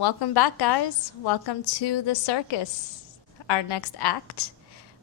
Welcome back, guys. Welcome to the circus. Our next act,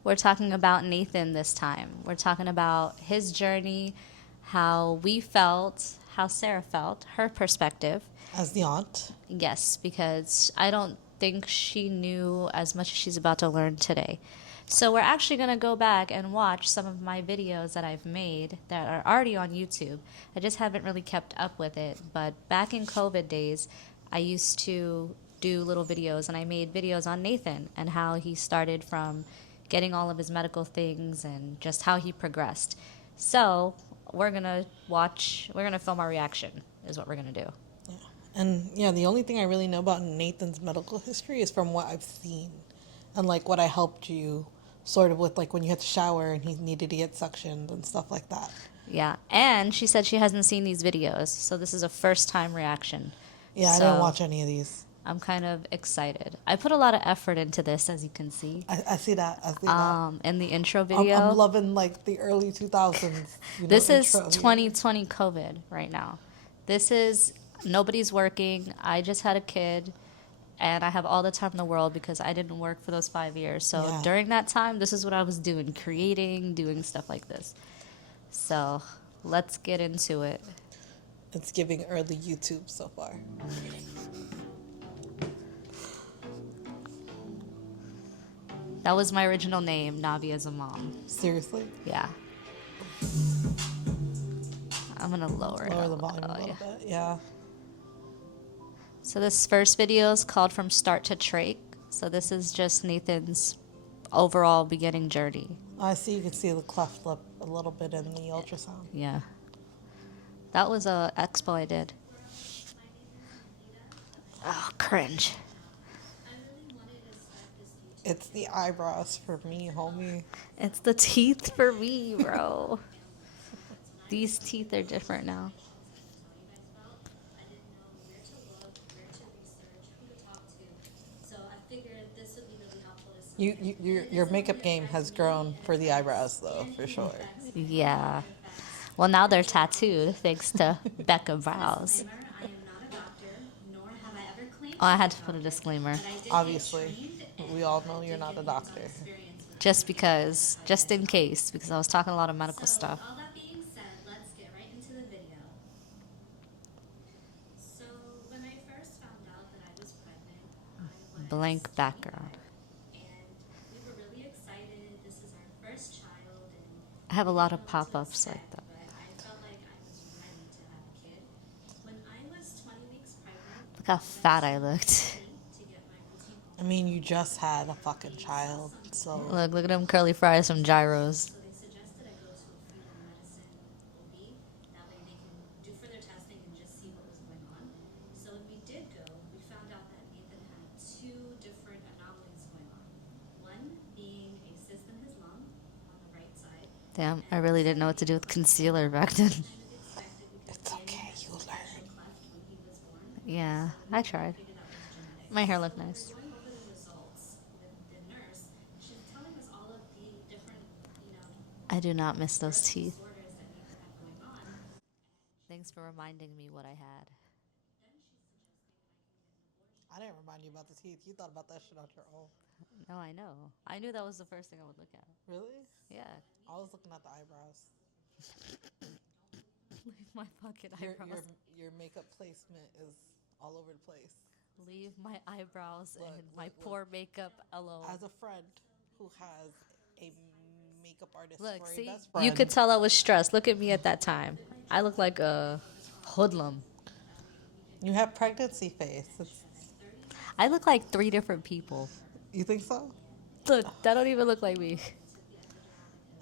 we're talking about Nathan this time. We're talking about his journey, how we felt, how Sarah felt, her perspective. As the aunt. Yes, because I don't think she knew as much as she's about to learn today. So we're actually going to go back and watch some of my videos that I've made that are already on YouTube. I just haven't really kept up with it. But back in COVID days, I used to do little videos, and I made videos on Nathan and how he started from getting all of his medical things and just how he progressed. So we're going to film our reaction, is what we're going to do. Yeah. And yeah, the only thing I really know about Nathan's medical history is from what I've seen. And like what I helped you sort of with, like when you had to shower and he needed to get suctioned and stuff like that. Yeah, and she said she hasn't seen these videos, so this is a first time reaction. Yeah, I didn't watch any of these. I'm kind of excited. I put a lot of effort into this, as you can see. I see that. I see that. In the intro video. I'm loving like the early 2000s. This is 2020 COVID right now. This is nobody's working. I just had a kid, and I have all the time in the world because I didn't work for those 5 years. So during that time, this is what I was doing, creating, doing stuff like this. So let's get into it. It's giving early YouTube so far. That was my original name, Navi as a mom. Seriously? Yeah. I'm going to lower it. Lower the volume a little bit, yeah. So this first video is called From Start to Trach. So this is just Nathan's overall beginning journey. I see you can see the cleft lip a little bit in the ultrasound. Yeah. That was a expo I did. Oh, cringe. It's the eyebrows for me, homie. It's the teeth for me, bro. These teeth are different now. Your makeup game has grown for the eyebrows, though, for sure. Yeah. Well, now they're tattooed thanks to Becca Brows. Oh, I had to put a disclaimer. Obviously, we all know you're not a doctor. Just because, just in case, because I was talking a lot of medical stuff. All that being said, let's get right into the video. So when I first found out that I was pregnant, I was Blank background. and we were really excited. This is our first child, and I have a lot of pop-ups like that. but I felt like I was ready to have a kid. When I was 20 weeks pregnant, Look how fat I looked. to get my routine I mean, you just had a fucking child, so... Look at them curly fries from Gyros. so they suggested I go to a fetal medicine OB. That way they can do further testing and just see what was going on. So when we did go, we found out that Nathan had two different anomalies going on. One being a cyst in his lung on the right side. Damn, I really didn't know what to do with concealer back then. It's okay, you learn. Yeah, I tried. My hair looked nice. Going over the results with the nurse, she's telling us all of the different, I do not miss those teeth. disorders that Nathan had going on. Thanks for reminding me what I had. I didn't remind you about the teeth. You thought about that shit on your own. No, I know. I knew that was the first thing I would look at. Really? Yeah. I was looking at the eyebrows. Leave my fucking Your, eyebrows. your, your makeup placement is all over the place. Leave my eyebrows Look, and my look, poor makeup alone. As a friend who has a makeup artist Look, for a see? best friend... You could tell I was stressed. Look at me at that time. I look like a hoodlum. You have pregnancy face. I look like 3 different people. You think so? Look, that don't even look like me.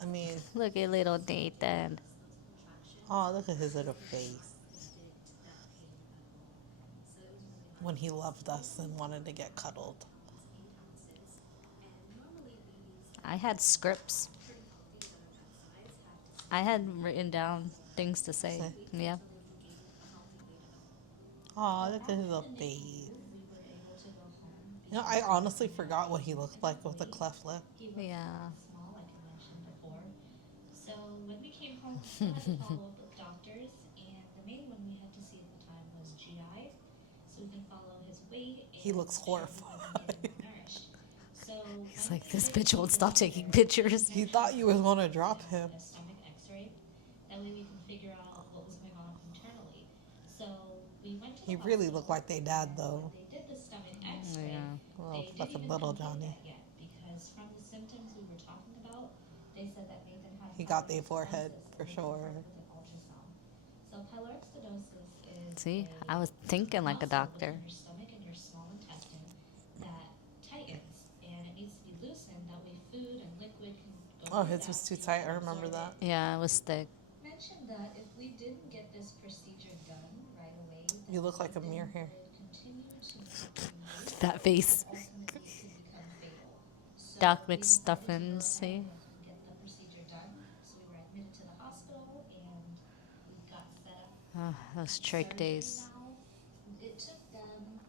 I mean... Look at little Nathan. Oh, look at his little face. When he loved us and wanted to get cuddled. I had scripts. I had written down things to say. Yeah. Oh, look at his little face. You know, I honestly forgot what he looked like with the cleft lip. Yeah. So when we came home, we had to follow up with doctors, and the main one we had to see at the time was GI, so we can follow his weight He and looks showed him that he horrified. needed malnourished. So He's finally like, we this did bitch take won't the stop taking doctor. pictures. He Nathan thought had you was gonna to drop have him. a stomach X-ray. That way we can figure out what was going on internally. So we went to the He really looked hospital, like they dad and when though. they did the stomach X-ray, Yeah. Oh, they didn't fucking even little confirm Johnny. that yet because from the symptoms we were talking about, they said that Nathan had He got pyloric their forehead stenosis, for and they sure. confirmed with an ultrasound. So pyloric stenosis is See, I a was thinking like a muscle doctor. between your stomach and your small intestine that tightens, and it needs to be loosened. That way, food and liquid can go Oh, through his that was too so you tight. can I remember absorb it. that. Yeah, it was thick. Mentioned that if we didn't get this procedure done right away, You then look like a Nathan mirror here. would continue to not gain weight That and face. ultimately could become fatal. So Doc we decided to go McStuffins, ahead see? and get the procedure done. So we were admitted to the hospital and we got set up Oh, those trach surgery days. now. It took them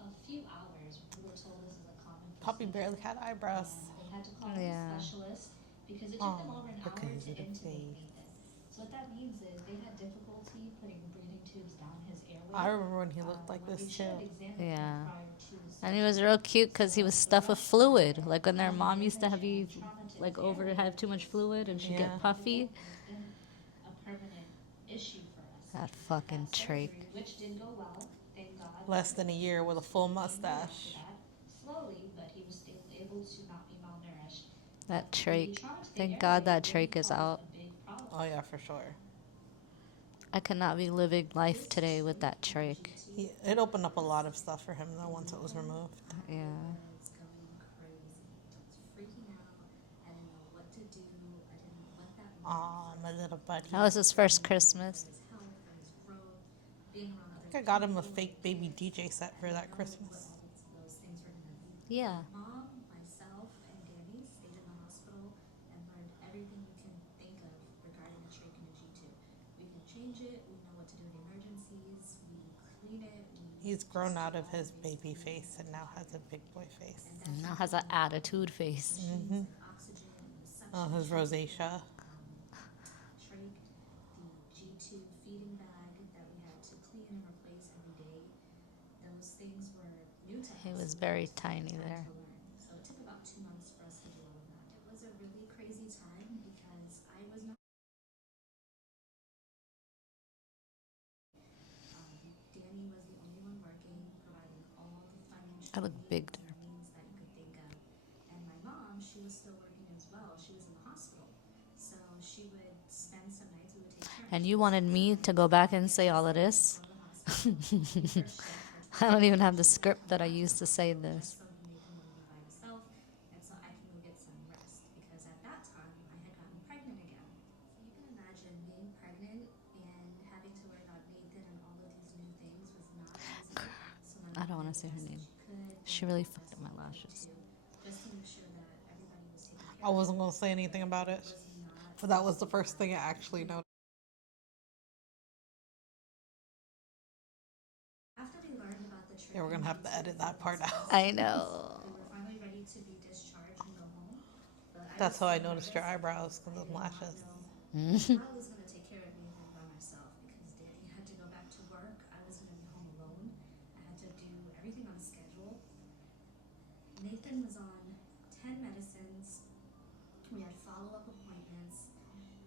a few hours. We were told this is a common Puppy barely procedure, had eyebrows. and they had to call in a Yeah. specialist because it took them Oh, over an look hour at his to little intubate face. Nathan. So what that means is they had difficulty putting breathing tubes down his airway. I remember when he looked like When they this should have too. examined Yeah. him prior to the And he surgery. was real cute because he was So the stuffed with rush fluid. hour Like when their causing mom used to damage have you and trauma to like his over to airway have too much is fluid and she'd Yeah. get puffy. and it's been a permanent issue for us. That fucking That trach. surgery, which did go well, thank God. Less than a year with a full He gained weight after mustache. that, slowly, but he was still able to not be malnourished. That The trach. trauma to the Thank airway God that really trach is caused out. a big problem. Oh yeah, for sure. I could not be living life This today with trach that and trach. G2 It opened up a lot of process stuff for him though once it was removed. Yeah. was going crazy. I was freaking out. I didn't know what to do. I didn't know what that meant. Aw, my little buddy. That was his first For Christmas. his health, for his growth, being around I other think I got him a people fake and baby kids. DJ set for I that didn't know what Christmas. all those things were gonna be. Yeah. Mom, myself, and Danny stayed in the hospital and learned everything we can think of regarding a trach and a G2. We can change it. We know what to do in emergencies. We clean it. He's grown out of his baby face and now has a big boy face. And Now has an attitude face. Mhm. oxygen and the suction Oh, his rosacea. trach, the G2 feeding bag that we had to clean and replace every day. Those things were new to us. He was very tiny Had there. to learn. So it took about 2 months for us to do all of that. It was a really crazy time because I was not. Danny was the only one working, providing all the financial I look big needs there. and needs that you could think of. And my mom, she was still working as well. She was in the hospital. So she would spend some nights, we would take turns. And you wanted me to go back and say all of this? I don't even have the script that I used to say this. So Nathan wouldn't be by himself, and so I can go get some rest because at that time I had gotten pregnant again. So you can imagine being pregnant and having to worry about Nathan and all of these new things was not easy. So my I don't mom want to did say the her best that name. she could. She really fucked up my lashes. Just to make sure that everybody was taken care I of. wasn't gonna say anything about it, Was not but that was the first thing I actually noticed. after we learned about the trip. Yeah, we're gonna have to edit that part out. I know. We were finally ready to be discharged and go home. But That's was how I so noticed your nervous eyebrows because because of I did not lashes. know how I was going to take care of Nathan by myself because Danny had to go back to work. I was going to be home alone. I had to do everything on a schedule. Nathan was on 10 medicines. We had follow-up appointments.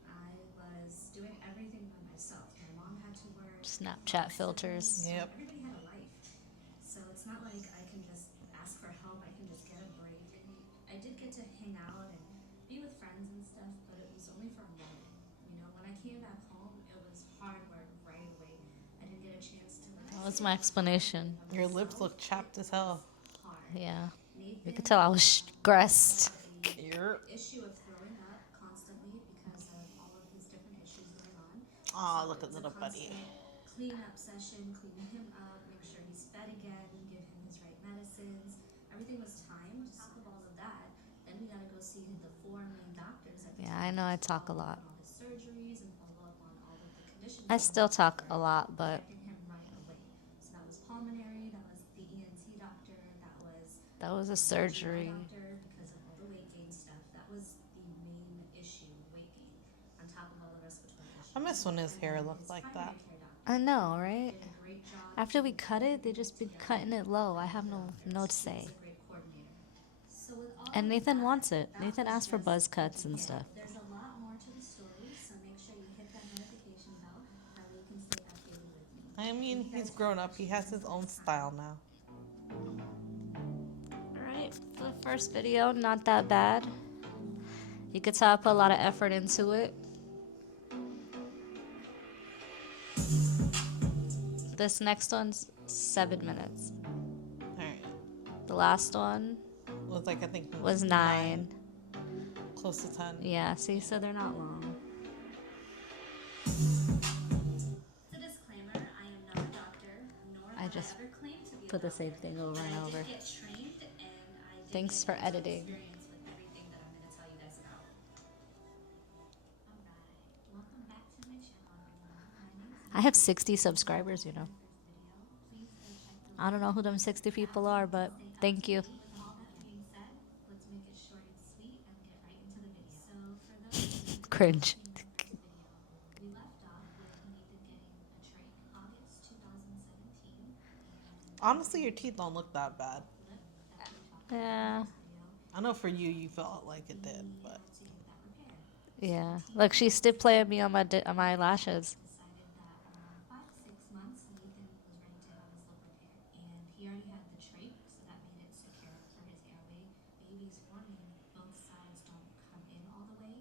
I was doing everything by myself. My mom had to work. Snapchat my filters. siblings, Yep. Everybody had a life. So it's not like I can just ask for help. I can just get a break. And I did get to hang out and be with friends and stuff, but it was only for a moment. You know, when I came back home, it was hard work right away. I didn't get a chance to That was my explanation. Your lips look chapped as hell. hard. Yeah. You Nathan could tell I was stressed. had Yep. the issue of throwing up constantly because of all of his different issues going on. Aw, So look it at was a little buddy. constant clean up session, clean him up, make sure he's fed again, give him his right medicines. Everything was timed. On top of all of that, then we got to go see the four main doctors at the Yeah, time I know I to talk a follow up lot. on all his surgeries and follow up on all of the conditions. I that still were talk a lot, but affecting him right away. So that was pulmonary, that was the ENT doctor, that was that was a GI surgery. doctor because of all the weight gain stuff. That was the main issue, weight gain, on top of all the respiratory issues. I miss when his hair And looked his like primary that. care doctor I know, right? did a great great job. After we keeping cut it, they everything just been together. cutting it low. I have no to He say. was a great coordinator. So with all And of Nathan that, wants it. that Nathan was asked for just buzz the cuts and beginning. stuff. There's a lot more to the story, so make sure you hit that notification bell. That way you can stay updated with me. I mean, Thank you he's guys for grown up. He watching. has his Until own next time. style now. Alright, for the first video, not that bad. You could tell I put a lot of effort into it. This next one's 7 minutes. Alright. The last one It was like, I think, was 9. Close to 10. Yeah, see, so they're not long. It's a disclaimer, I am not a doctor, nor I have just I ever claimed to be a put the doctor. same thing over But and I over. did get trained, and I did Thanks get for hands-on editing. experience with everything that I'm going to tell you guys about. Alright, welcome back to my channel, everyone. My name is I have 60 subscribers, you know. first video. Please go check the I don't know who them 60 people are, but thank you. With all that being said, let's make it short and sweet and get right into the video. So for those of you who Cringe. have seen the first video, we left off with Nathan getting a trach August 2017. Honestly, your teeth don't look that bad. Lip that we talked Yeah. about in this video, I know for you, you felt like it did, but to get that repaired. Yeah. Look, she's still playing me on my lashes. Decided that around 5 to 6 months, Nathan was ready to have his lip repaired. And he already had the trach, so that made it secure for his airway. Babies forming, both sides don't come in all the way,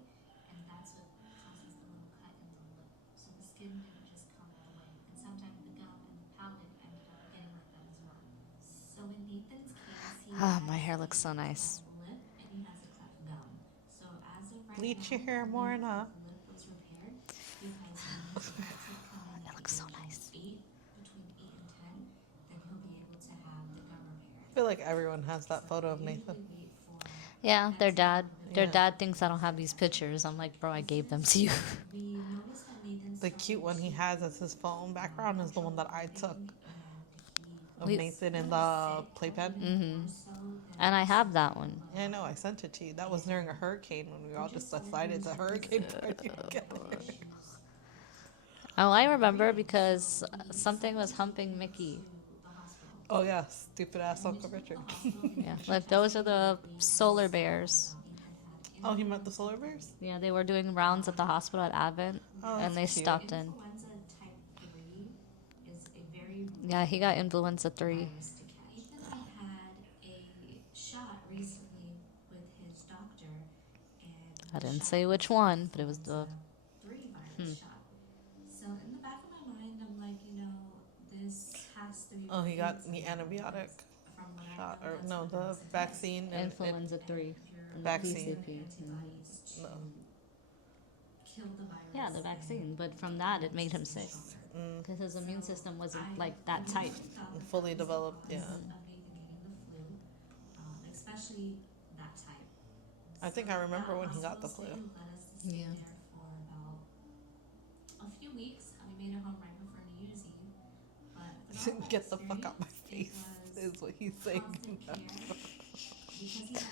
and that's what causes the little cut in the lip. So the skin didn't just come all the way, and sometimes the gum and the palate ended up getting like that as well. So in Nathan's case, he Ah, has my hair looks so a nice. cleft lip and he has a cleft gum. So as of right bleach your now, hair more enough. the lip was repaired because when he starts to come in It at looks so age nice. 8, between 8 and 10, then he'll be able to have the gum repaired. I feel like everyone has that photo of I usually Nathan. wait for Yeah, their dad. Their Yeah. dad thinks I don't have these pictures. I'm like, bro, I gave them to you. we noticed that Nathan The cute one he has as his phone background is the one that I took of We- Nathan in the playpen. And I have that one. Yeah, I know. I sent it to you. That was during a hurricane when we all just decided to hurricane party together. Oh, I remember because something was humping Mickey. Oh yeah, stupid ass Uncle Richard. Yeah, like those are the solar bears. Oh, he met the solar bears. Yeah, they were doing rounds at the hospital at Advent, Oh, and they that's cute. stopped in. Influenza type 3 is a very Yeah, he got influenza 3. virus to catch. Ethan had a shot recently with his doctor, and I the didn't shot say which was one, but it was the. influenza 3 virus shot. So in the back of my mind, I'm like, this has to be. Oh, he got the related antibiotic from what I shot, know, or that's no, what the that's about. vaccine. And Influenza 3. Your and the Vaccine. PCP. antibodies to No. kill the virus. Yeah, the vaccine, but from that it made him sick Mm, because his immune system wasn't like that tight. fully developed. Yeah. Of Nathan getting the flu, especially that type. I think I remember when he got the flu. Let us stay Yeah. there for about a few weeks. We made it home right before New Year's Eve. But throughout that Get the fuck out my experience, face it was is what he's saying. constant care because he had the trach.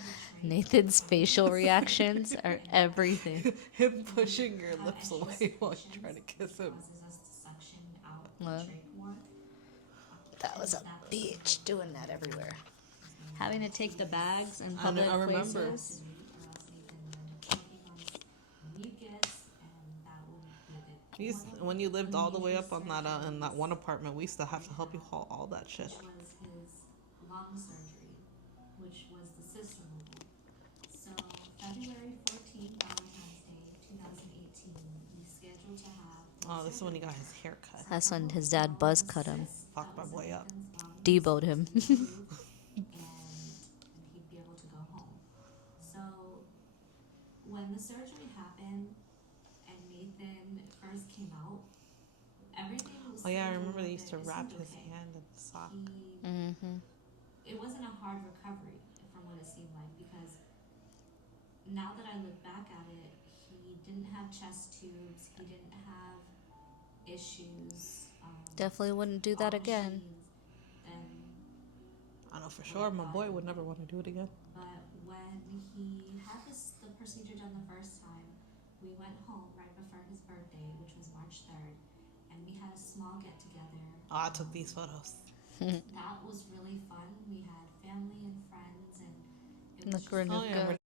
Nathan's facial reactions are everything. Him pushing your Have lips any away while you're restrictions, trying to kiss him. causes us to suction out What? the trach ward. That was a bitch doing that everywhere. Having to take the bags in I public remember. places. When you lived all the way up on that in that one apartment, we used to have to help you haul all that shit. Which was his lung surgery, which was the cyst removal. So February 14th, Valentine's Day, 2018, he's scheduled to have. Oh, this is when he got his hair cut. That's when his dad buzz cut him. Fuck my boy up. Deboed him. and he'd be able to go home. So when the surgery happened and Nathan first came out, everything was. Oh yeah, I still remember they good. used to It wrap seemed his okay. hand in the sock. Mm-hmm. It wasn't a hard recovery from what it seemed like, because now that I look back at it, he didn't have chest tubes, he didn't have issues. Definitely wouldn't do that again. And I know for sure my boy would never want to do it again. but when he had the procedure done the first time, we went home right before his birthday, which was March 3rd, and we had a small get together Oh, I took these photos. That was really fun. We had family and friends, and it was Look, just Oh, yeah. Renuka.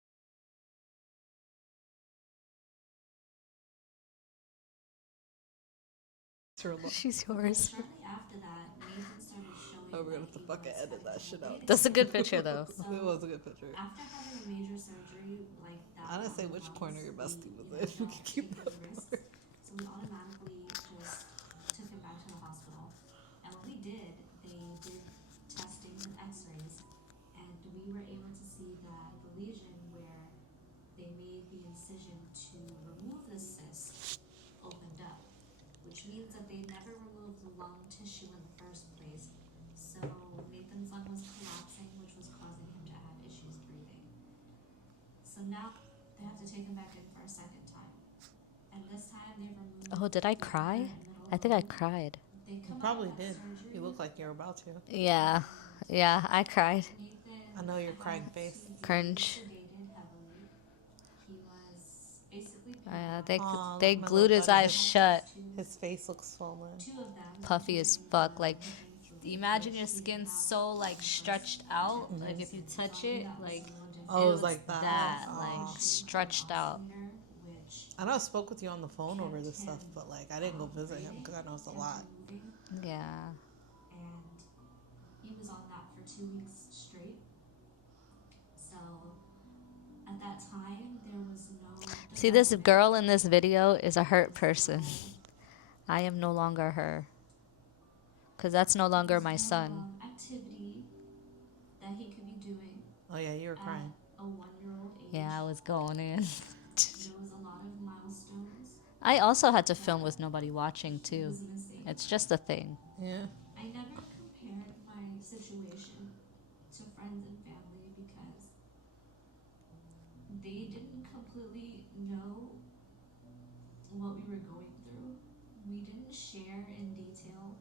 She's yours. shortly after that, Nathan started showing Oh, we're gonna that have to he fucking was edit having that shit out. anxiety. That's a good picture, though. So It was a good picture. after having a major surgery like that, I didn't on say the which lungs, corner your we, bestie was you know, in. We don't can keep take that any risks. part. So we automatically just took him back to the hospital. And when we did, they did testings and x-rays, and we were able to see that the lesion where they made the incision to remove the cyst opened up, which means that they never removed the lung tissue in the first place. So Nathan's lung was collapsing, which was causing him to have issues breathing. So now they have to take him back in for a second time. And this time they removed. Oh, did I cry? I think I cried. They You come probably out of that did. surgery. You look like you're about to. Yeah. Yeah, I cried. Nathan, I know your crying had face. to be Cringe. sedated heavily. He was basically Yeah, paralyzed. Aw, they look, my glued little his buddy. eyes shut. His face looks swollen. Two of them. Puffy as fuck. Like, imagine your which we skin have so like the stretched first out. check Like if you touch it, that was like a little different. Oh, it it was was like that. that, Aw. like stretched out. Oscillator, which I know I spoke with you on the phone over this stuff, but like I didn't go visit him because I know it's a lot. moving, Yeah. and he was on that for 2 weeks straight. So at that time, there was no. See, this girl in this video is a hurt person. I am no longer her. Because that's no longer my son. Activity that he could be doing Oh yeah, you were crying. at a 1-year-old age. Yeah, I was going in. There was a lot of milestones. I also had to film with nobody watching, He too. was missing. It's just a thing. Yeah. I never compared my situation to friends and family because they didn't completely know what we were going through. We didn't share in detail.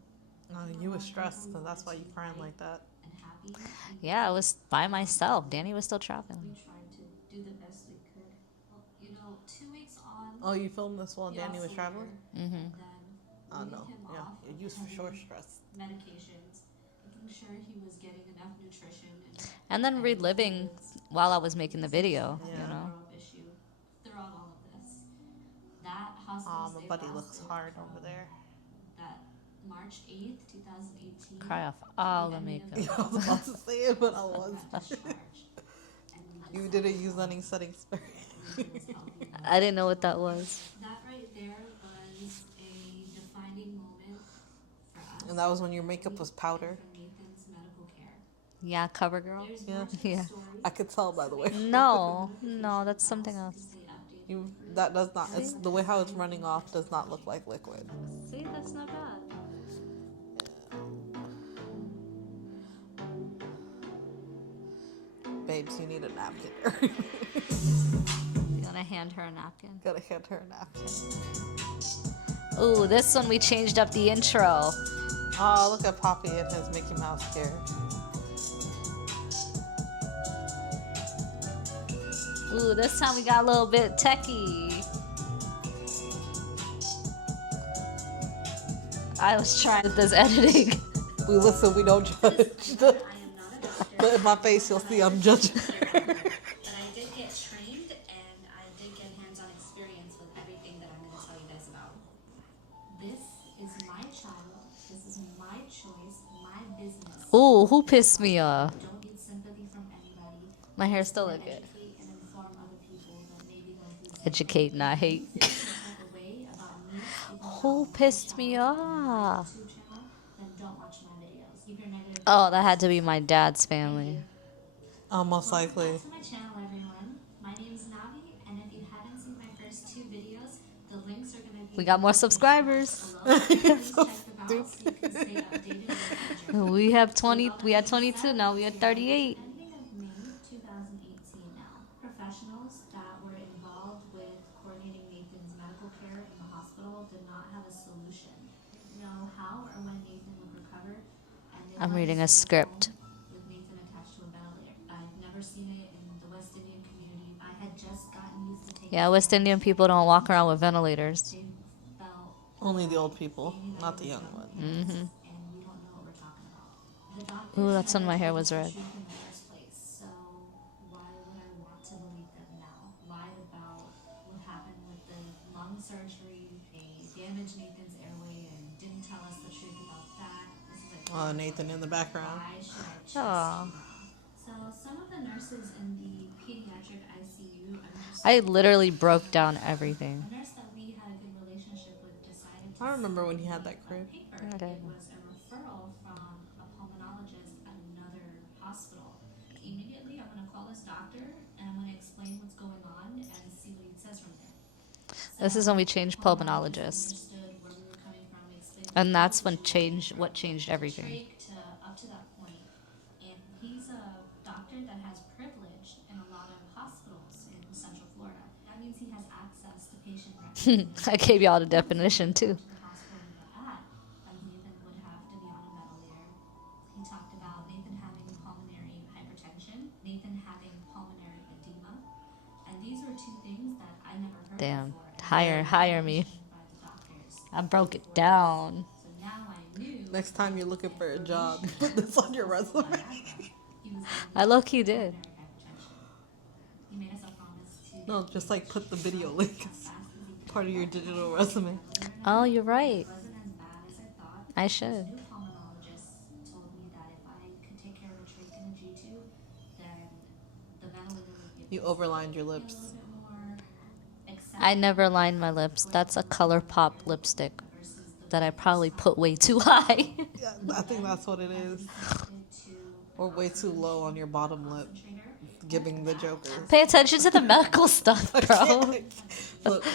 Oh, you were stressed because that's why you crying like that. And happy. Yeah, I was by myself. Danny was still traveling. We tried to do the best we could. Well, 2 weeks on. Oh, you filmed this while Danny was traveling? Mm-hmm. And then Oh no. him Yeah, off you was for sure stressed. medications, making sure he was getting enough nutrition, And then reliving while I was making the video, Yeah. you know. issue throughout all of this. That hospital Oh, my stay buddy looks lasted hard from over there. That March 8th, 2018. Cry off all the makeup. Yeah, I was about to say it, but I was. Discharge. And we You didn't use any setting spray. I didn't know what that was. That right there was a defining moment for us. And that was when your makeup was powder. For Nathan's medical care. Yeah, cover girl. There's Yeah. more to the Yeah. story. I could tell by the way. No, that's something else. Stay updated. You that does not. It's the way how it's running off does not look like liquid. See, that's not bad. Babes, you need a napkin. You gonna hand her a napkin? Gotta hand her a napkin. Ooh, this one we changed up the intro. Oh, look at Poppy and his Mickey Mouse hair. Ooh, this time we got a little bit techie. I was trying with this editing. We listen, we don't judge. I am not a doctor. But in my face, you'll see I'm judging. But I did get trained and I did get hands-on experience with everything that I'm going to tell you guys about. This is my child. This is my choice, my business. Ooh, who pissed me off? Don't need sympathy from anybody. My hair still look good. Educate and inform other people that maybe going through the Educate, not hate. same type of way about me. Who pissed me off? YouTube channel, then don't watch my videos. Keep your negative. Oh, that had to be my dad's family. Most likely. Welcome back to my channel, everyone. My name is Navi, and if you haven't seen my first 2 videos, the links are going to be We got more subscribers. below. Please check them out so you can stay updated with future. We have 20. We had 22. Now we had 38. Ending of May 2018 now. Professionals that were involved with coordinating Nathan's medical care in the hospital did not have a solution. Know how or when Nathan would recover. And they I'm wanted reading to a stay script. home with Nathan attached to a ventilator. I've never seen it in the West Indian community. I had just gotten used to taking Yeah, West Indian people don't walk around with ventilators. They felt Only the old people, not the young ones. Mm-hmm. and we Ooh, that's when my hair was red. Truth in the first place. So why would I want to believe them now? Lied about what happened with the lung surgery. They damaged Nathan's airway and didn't tell us the truth about that. This is like Oh, Nathan in the background. why should I trust Aw. you now? So some of the nurses in the pediatric ICU I understood. literally broke down everything. A nurse that we had a good relationship with decided to I remember send when he had me that a crib. paper. I did. It was a referral from a pulmonologist at another hospital. Immediately, I'm going to call this doctor and I'm going to explain what's going on and see what he says from there. This is So, when we changed pulmonologist pulmonologist. understood where we were coming from. We explained And the whole that's when situation what changed everything. trach to up to that point. And he's a doctor that has privilege in a lot of hospitals in Central Florida. That means he has access to patient records. I gave y'all the definition too. To the hospital we were at, like Nathan would have to be on a ventilator. He talked about Nathan having pulmonary hypertension, Nathan having pulmonary edema, and these were two things that I never heard Damn. before. And Hire me. mentioned by the doctors I broke it before down. this. So now I knew. Next time you're looking for a job, put this on your resume. He was I low-key did. pulmonary hypertension. He made us a promise to. No, just like put the video link as part of your digital resume. Oh, you're right. It wasn't as bad as I thought. I should. New pulmonologist told me that if I could take care of a trach and a G tube, then the ventilator would be You overlined your a lips. little bit more acceptable I never lined my lips. That's a color pop lipstick versus the that I probably put way too high. Yeah, I think that's what it is. to Or way too low on your bottom lip, giving the Joker. Pay attention to the medical stuff, bro. Look.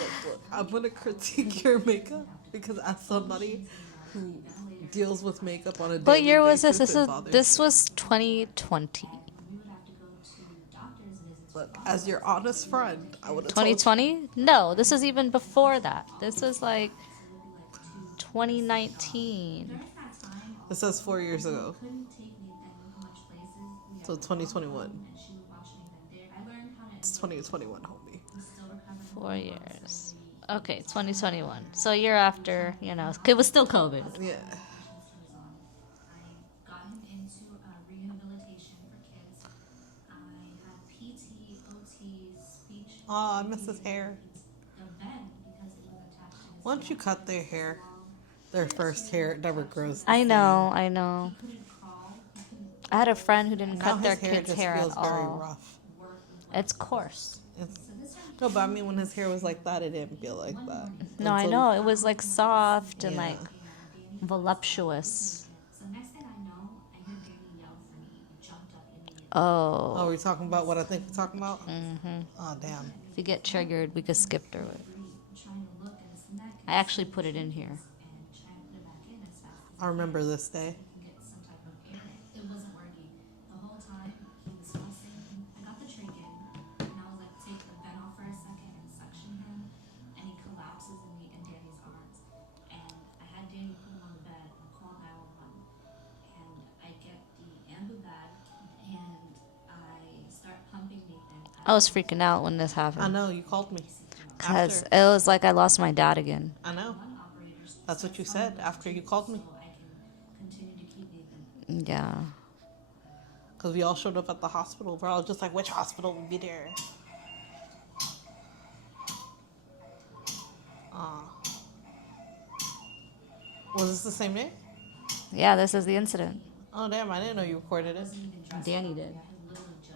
I'm gonna critique your makeup because as somebody who deals with makeup on a daily What year was this? basis, it bothers This me. was 2020. we would have to go to doctor's visits. Look, as your honest friend, I would have 2020? No, this is even before that. This was like 2019. During that time, It says 4 years ago, couldn't take Nathan much places. We so had 2021. and she would watch Nathan there. I learned how to. It's 2021, homie. He's still recovering. 4 years. Okay, 2021. So a year after, it was still COVID. Yeah. I got him into rehabilitation for kids. I had PT, OT, speech. Oh, I miss his hair. The bed because it was attached to his Once you cut their hair, their first hair, it never grows. I know. couldn't crawl. He couldn't I had a friend who didn't Now cut their his hair kids' just hair at feels very all. rough. work with It's coarse. It's, no, but I mean, when his hair was like that, it didn't feel like that. No, I know. It was like soft and Yeah. like voluptuous. So next thing I know, I heard Danny yell for me. He jumped up immediately. Oh, Oh, we're talking about what I think we're talking about? mm-hmm. Oh, damn. If you get triggered, we could skip through it. Trying to look at his neck. I actually put it in here. And trying to put it back in as fast as I remember this day. can get some type of air in. It wasn't working. The whole time he was fussing. I got the trach in and I was like, take the vent off for a second and suction him, and he collapses in me in Danny's arms. And I had Danny put him on the bed and call 911. And I get the ambu bag and I start pumping Nathan. I was freaking out when this I happened know, you called me. because After. it was like I lost my dad again. I know. One operator That's what you said after you called me. so I can continue to keep Nathan. Yeah. Because we all showed up at the hospital. We're all just like, which hospital will be there? Was this the same day? Yeah, this is the incident. Oh, damn, I didn't know you recorded it. Danny did.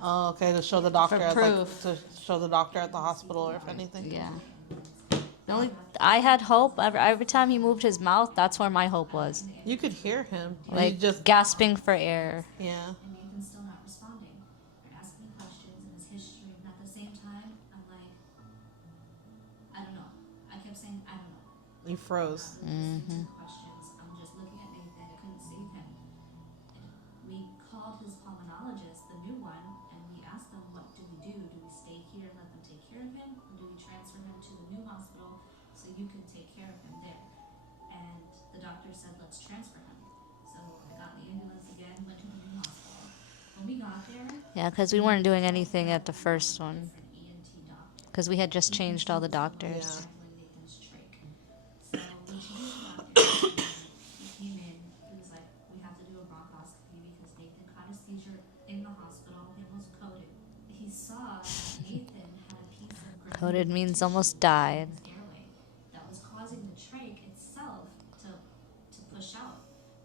Oh, okay, to show the doctor For at proof. to show the doctor at the hospital or if anything. Yeah. The only I had hope every time he moved his mouth. That's where my hope was, You could hear him. like He just gasping for air. yeah. And Nathan's still not responding. They're asking me questions and his history, and at the same time, I'm like, I don't know. I kept saying, I don't know. He froze. Listening to the questions. I'm just looking at Nathan. I couldn't save him. And we called his pulmonologist, the new one, and we asked them, what do we do? Do we stay here and let them take care of him, or do we transfer him to the new hospital so you can take care of him there? And the doctor said, let's transfer him. So I got in the ambulance again, went to the new hospital. When we got there, Yeah, because we weren't doing anything at the first one an ENT doctor because we had just changed all the doctors. Yeah. handling Nathan's trach. So we changed the doctor. He came in. He was like, we have to do a bronchoscopy because Nathan Coated means almost died. his airway that was causing the trach itself to push out.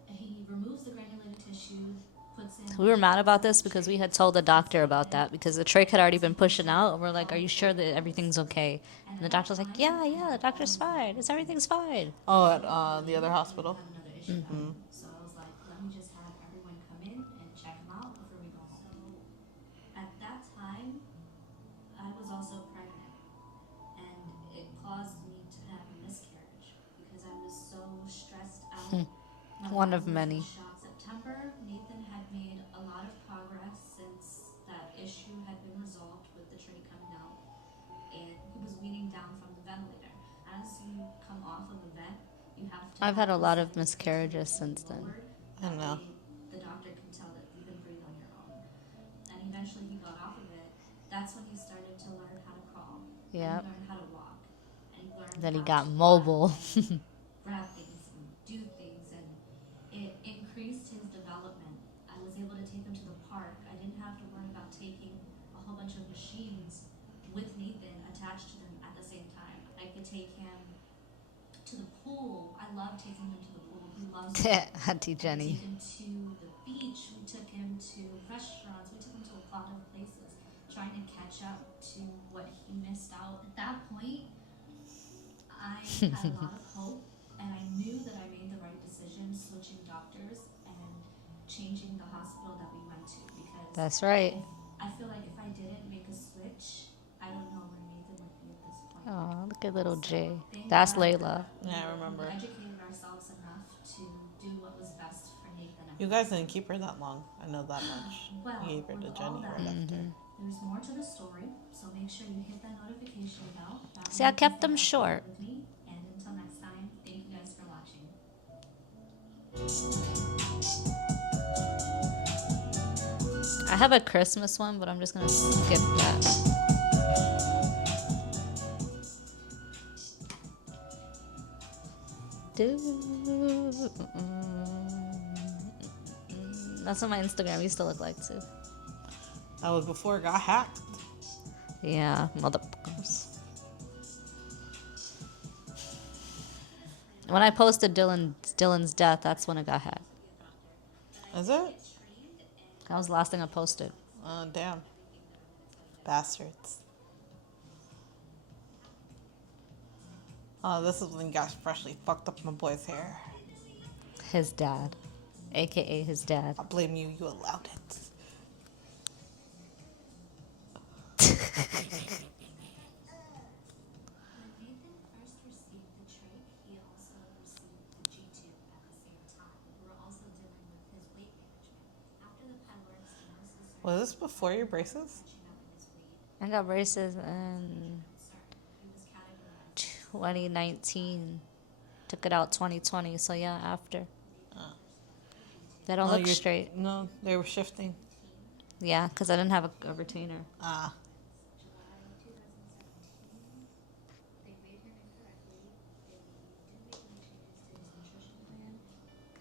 And he removes the granulated tissue, puts in. We were mad about this because we had told the doctor about that because the trach had already been pushing out. And we're like, are you sure that everything's okay? And the doctor's like, yeah, the doctor's fine. Everything's fine. Oh, at the other hospital. Had another issue. So I was like, let me just have everyone come in and check him out before we go home. At that time, I was also pregnant, and it caused me to have a miscarriage because I was so stressed out. One of many. Shot September, Nathan had made a lot of progress since that issue had been resolved with the trach coming out, and he was weaning down from the ventilator. As you come off of a vent, you have to. I've had a lot of miscarriages since then. I know. The doctor can tell that you can breathe on your own. And eventually he got off of it. That's when he started to learn how to crawl. Yep. And he learned how to walk. And he learned Then he how got to mobile. grab things and do things, and it increased his development. I was able to take him to the park. I didn't have to worry about taking a whole bunch of machines with Nathan attached to them at the same time. I could take him to the pool. I love taking him to the pool. He loves it. Auntie Jenny. We took him to the beach. We took him to restaurants. We took him to a lot of places, trying to catch up to what he missed out. At that point, I had a lot of hope, and I knew that I made the right decision switching doctors and changing the hospital that we went to, because That's right. I feel like if I didn't make a switch, I don't know where Nathan would be at this point. Oh, look at little Jay. Thank That's God Layla. Yeah, I remember. we educated ourselves enough to do what was best for Nathan. You guys didn't keep her that long. I know that much. Well, You gave her to with all Jenny that, right after. there's more to the story, so make sure you hit that notification bell. That See, I way you kept can them stay short. updated with me. And until next time, thank you guys for watching. I have a Christmas one, but I'm just gonna skip that. That's what my Instagram used to look like too. That was before it got hacked. Yeah, motherfuckers. When I posted Dylan's death, that's when it got hacked. Is it? That was the last thing I posted. Damn. Bastards. Oh, this is when he got freshly fucked up my boy's hair. His dad, aka his dad. I blame you. You allowed it. When Nathan first received the trach, he also received the G-tube at the same time. We were also dealing with his weight management. After the pyloric stenosis Was this before your braces? catching up with his weight, I got braces in concern. He was categorized 2019. Took it out 2020. So yeah, after. They don't Oh, look straight. No, they were shifting. Yeah, because I didn't have a retainer. Ah. July 2017. They weighed him incorrectly. They didn't make any changes to his nutrition plan.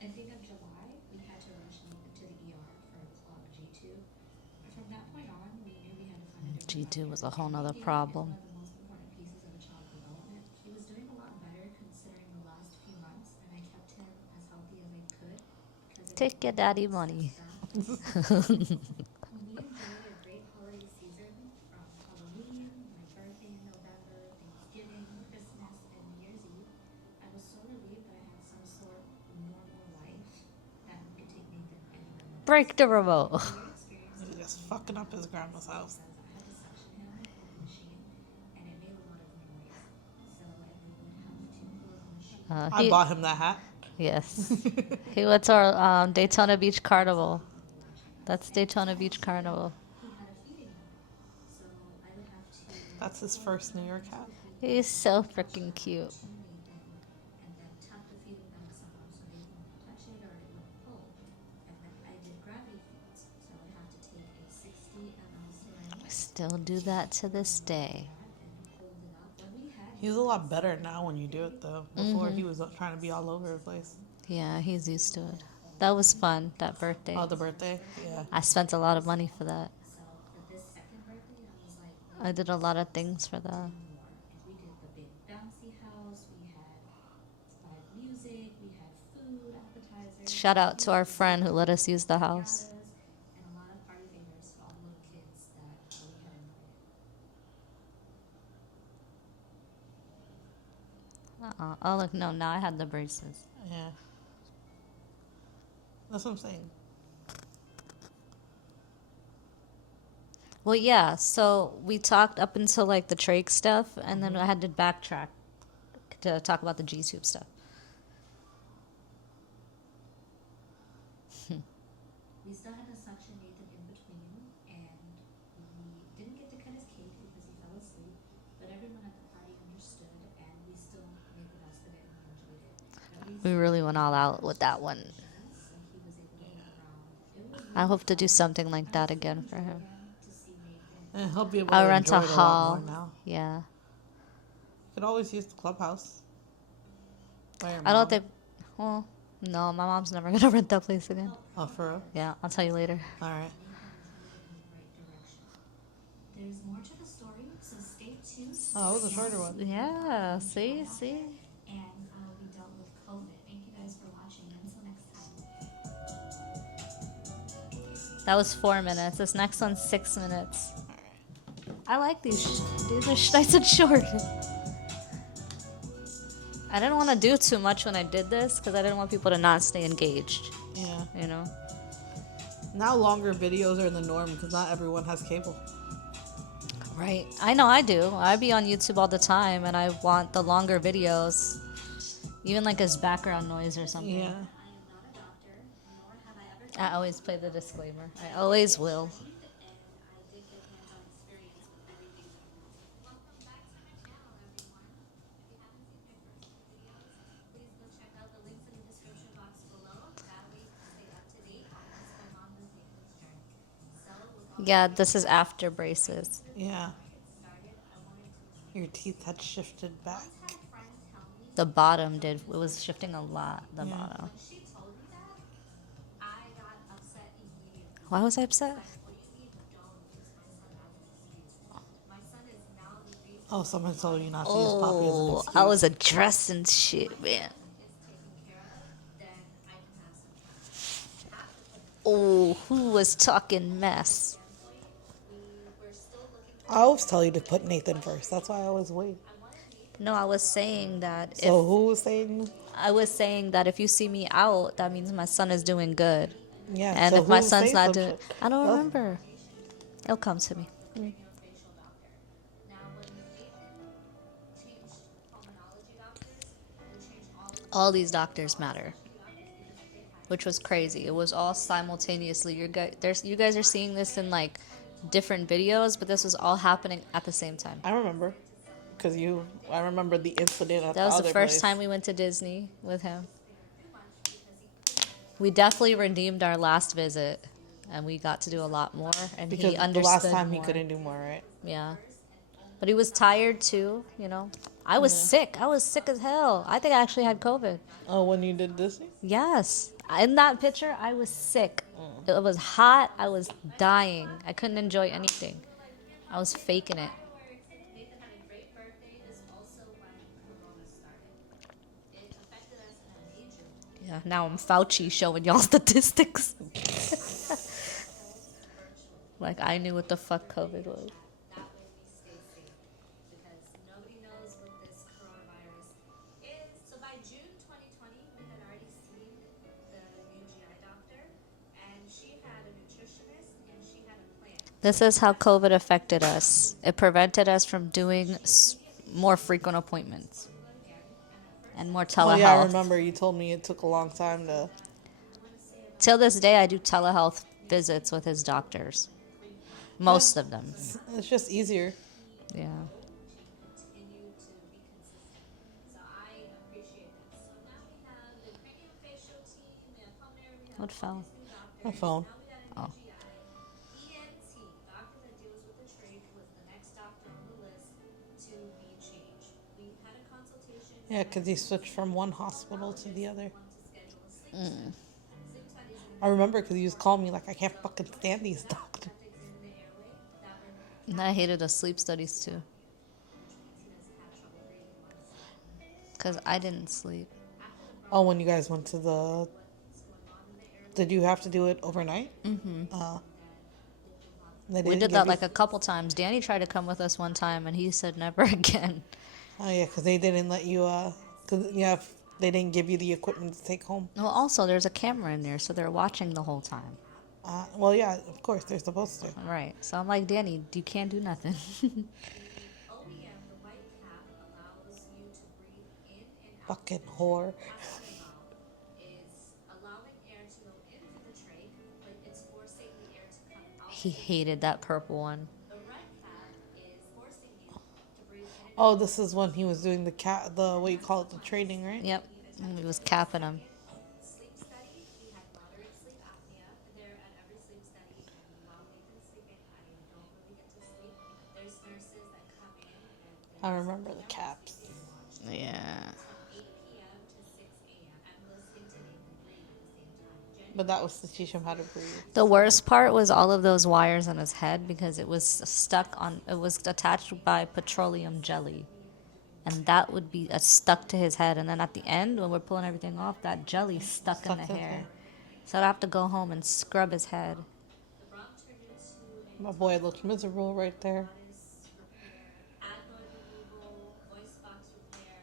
At the end of July, we had to rush Nathan to the ER for a clogged G-tube. From that point on, we knew we had to find a different G2 was a doctor. whole nother Nathan is problem. one of the most important pieces of a child's development. He was doing a lot better considering the last few months, and I kept him as healthy as I could. because it Take your daddy money. We enjoyed a great holiday season from Halloween, my birthday in November, Thanksgiving, Christmas, and New Year's Eve. I was so relieved that I had some sort of normal life that we could take Nathan anywhere. Break the remote. Weird experience He was just fucking up his grandma's house. because I had to suction him with the machine, and it made a lot of noise. So I would have to pull the machine. I bought him that hat. Yes. He went to our Daytona Beach Carnival. That's Daytona Beach Carnival. He had a feeding line, so I would have to That's his first New York hat. He's so freaking cute. and then tuck the feeding bag somehow so they wouldn't touch it or it wouldn't pull. And then I did gravity feeds, so I would have to take a 60 ml syringe Still do that to this day. and hold it up. When we had He's a lot better now when you do it, though. Before, he was trying to be all over the place. Yeah, he's used to it. That was fun, that birthday. Oh, the birthday? Yeah. I spent a lot of money for that. so for this second birthday, I was like, I did a lot of things for that. and more. And we did the big bouncy house. We had live music. We had food, appetizers, Shout out to our games, friend who let us use the house. pinatas, and a lot of party favors for all the little kids that we had invited. Oh, look, no, now I had the braces. Yeah. That's what I'm saying. Well, yeah, so we talked up until like the trach stuff, and then I had to backtrack to talk about the G tube stuff. We still had to suction Nathan in between, and we didn't get to cut his cake because he fell asleep. But everyone at the party understood, and we still made the best of it, and we enjoyed it. We really went all out with that one. So he was able to run around. It was I hope to do something like that again for him. to see Nathan. And he'll be able I'll to rent enjoy a it a lot hall. more now. Yeah. You could always use the clubhouse. By your I don't mom. think. Well, no, my mom's never gonna rent that place again. Oh, for real? Yeah, I'll tell you later. All right. There's more to the story, so stay tuned. Oh, it was a shorter one. Yeah. See. And we dealt with COVID. Thank you guys for watching. Until next time. That was 4 minutes. This next one's 6 minutes. I like these. These are nice and short. I didn't want to do too much when I did this because I didn't want people to not stay engaged. Yeah. You know. Now longer videos are the norm because not everyone has cable. Right. I know I do. I be on YouTube all the time and I want the longer videos. Even like as background noise or something. Yeah. I am not a doctor, nor have I ever I always play the disclaimer. I always will. and I did get hands-on experience with everything that I'm doing. Welcome back to my channel, everyone. If you haven't seen my first few videos, please go check out the links in the description box below. That way you can stay up to date on what's going on with Nathan's journey. So, with all Yeah, this is after braces. Yeah. started, I wanted to Your teeth had shifted back. have friends tell me The bottom did. It was shifting a lot. The Yeah. bottom. when she told me that, I got upset immediately. Why was I upset? What do you mean don't use my son as an excuse? My son is now the reason Oh, someone told you not to use Poppy as an Oh, excuse. I was addressing shit, man. is taken care of, then I can have some time. Oh, who was talking mess? We were still looking I always tell you to put Nathan first. That's why I always wait. No, I was saying that if So who was saying? if you see me out, that means my son is doing good. Yeah. And so if my who son's say not some doing, shit? I don't Well, remember. It'll come to me. facial doctor. Now, when Nathan changed pulmonology doctors, we changed All these doctors matter, which was crazy. It was all simultaneously. You guys are seeing this in like different videos, but this was all happening at the same time. I remember. Because I remember the incident at That was the the other first place. time we went to Disney with him. We definitely redeemed our last visit, and we got to do a lot more. And Because he the understood last time more. he couldn't do more, right? Yeah, but he was tired too. You know, I was sick. I was sick as hell. I think I actually had COVID. Oh, when you did Disney? Yes, in that picture, I was sick. It was hot. I was dying. I couldn't enjoy anything. I was faking it. Nathan had a great birthday is also when Corona started. It affected us in a major way. Yeah, now I'm Fauci showing y'all statistics. Like I knew what the fuck COVID was. That way we stay safe because nobody knows what this coronavirus is. So by June 2020, we had already seen the new GI doctor, and she had a nutritionist and she had a plan. This is how COVID affected us. It prevented us from doing more frequent appointments and more Oh, telehealth. yeah, I remember you told me it took a long time to... Till this day, I do telehealth visits with his doctors. Most of them. It's just easier. Yeah. Continue to be consistent. So I appreciate that. So now we have the craniofacial team, we have pulmonary, we have What fell? new doctors. My phone. Now we got a Oh. new GI. ENT, doctor that deals with the trach, was the next doctor on the list to be changed. We had a consultation. Yeah, because he switched from one hospital to the other. Want to schedule a sleep sleep studies I remember because he was calling me like, I can't fucking stand these doctors. in the airway that were And I hated the sleep studies too, which means he doesn't have trouble breathing on his own. because I didn't sleep. After the Oh, bronch when you guys went to the, what's going on in the did airway, you have to do it overnight? Mm-hmm. and then they can lock They We didn't did give that you. like a couple times. Danny tried to come with us one time, and he said never again. Oh yeah, because they didn't let you. Cause yeah, they didn't give you the equipment to take home. Well, also there's a camera in there, so they're watching the whole time. Well, yeah, of course they're supposed to. Right. So I'm like, Danny, you can't do nothing. the OEM, the white cap, allows you to breathe in and out through Fucking the trach. whore. Passenger valve is allowing air to go in through the trach, but it's forcing the air to come out He through the hated that purple one. The red cap is forcing you to breathe in and Oh, out. this is when he was doing the what you call it, the training, right? Yep. And he was capping him. Sleep study, he had moderate sleep apnea. There at every sleep study, and while Nathan's sleeping, I don't really get to sleep. There's nurses that come in and I there's remember the cameras caps. being watched Yeah. from 8 p.m. to 6 a.m. and listening to Nathan breathe at the same time. But that was to teach him how to breathe. The worst part was all of those wires on his head because it was stuck on. It was attached by petroleum jelly, and that would be stuck to his head. And then at the end, when we're pulling everything off, that jelly stuck in the Stuck to his hair. hair. So I'd have to go home and scrub his head. The bronch turned into a My boy looked miserable right there. glottis repair, adenoid removal, voice box repair.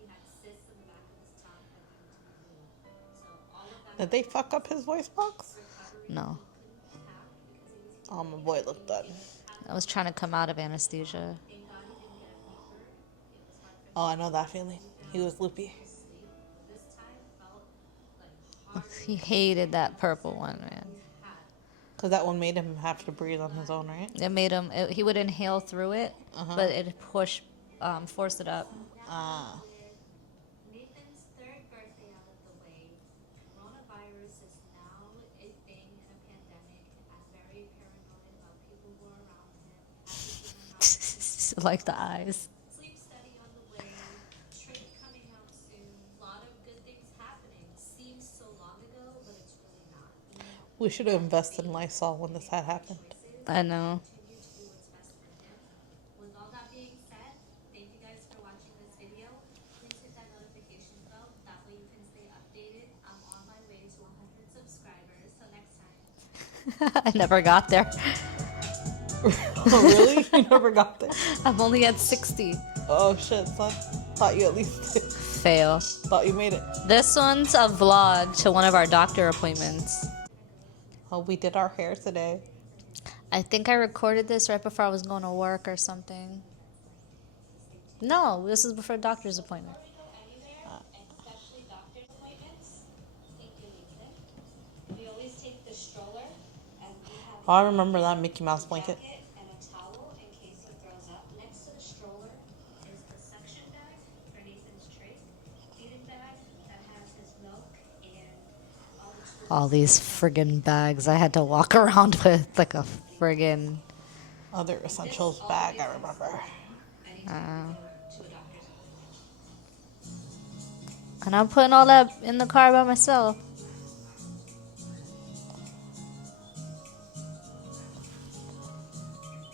He had cysts in the back of his tongue that needed to be removed. So all of that Did they fuck up his voice box? recovery, No. he couldn't tap because he was Oh, my boy looked done. I was trying to come out of anesthesia. thank God he didn't get a fever. It was hard for him Oh, I know that feeling. He was loopy. to sleep, but this time felt like harder He hated that purple one, man. had. Because that one made him have to breathe on his own, right? It made him. He would inhale through it, but it forced it up. Ah. With Nathan's third birthday out of the way, coronavirus is now a thing in a pandemic. I'm very paranoid about people who are around him. Have to keep my house clean. Like the eyes. Sleep study on the way, trade coming out soon. A lot of good things happening. Seems so long ago, but it's really not. We should have invested in Lysol when this had happened. I know. Continue to do what's best for him. With all that being said, thank you guys for watching this video. Please hit that notification bell. That way you can stay updated. I'm on my way to 100 subscribers. So next time. I never got there. Oh, really? You never got there. I'm only at 60. Oh, shit, son. Thought you at least Fail. thought you made it. This one's a vlog to one of our doctor appointments. Oh, we did our hair today. I think I recorded this right before I was going to work or something. No, this is before a doctor's appointment. Anywhere, especially doctor's appointments. Thank you, Nathan. We always take the stroller and we have Oh, I remember that Mickey Mouse blanket. jacket and a towel in case he throws up. Next to the stroller is the suction bag for Nathan's trach, feeding bag that has his milk and all the tools. All these friggin' bags I had to walk around with like a friggin'. Other essentials bag, I remember. I need to go to a doctor's appointment. And I'm putting all that in the car by myself.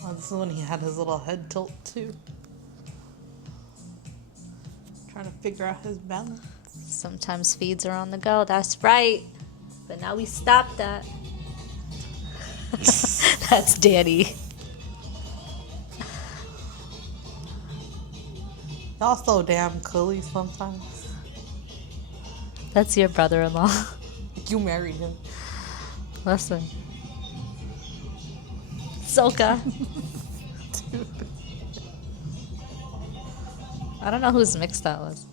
Oh, this is when he had his little head tilt too. Trying to figure out his balance. Sometimes feeds are on the go. That's right. But now we stopped that. That's Danny. Y'all so damn coolly sometimes. That's your brother-in-law. You married him. Listen. Soka. I don't know whose mix that was.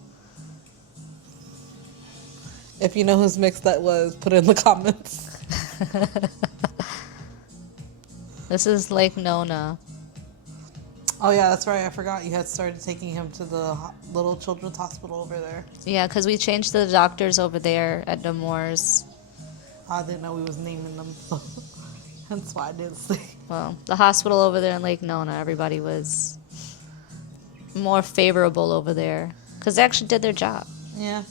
If you know whose mix that was, put it in the comments. This is Lake Nona. Oh yeah, that's right. I forgot you had started taking him to the little children's hospital over there. Yeah, because we changed the doctors over there at Nemours. I didn't know we was naming them, so hence why I didn't say. Well, the hospital over there in Lake Nona, everybody was more favorable over there because they actually did their job. Yeah.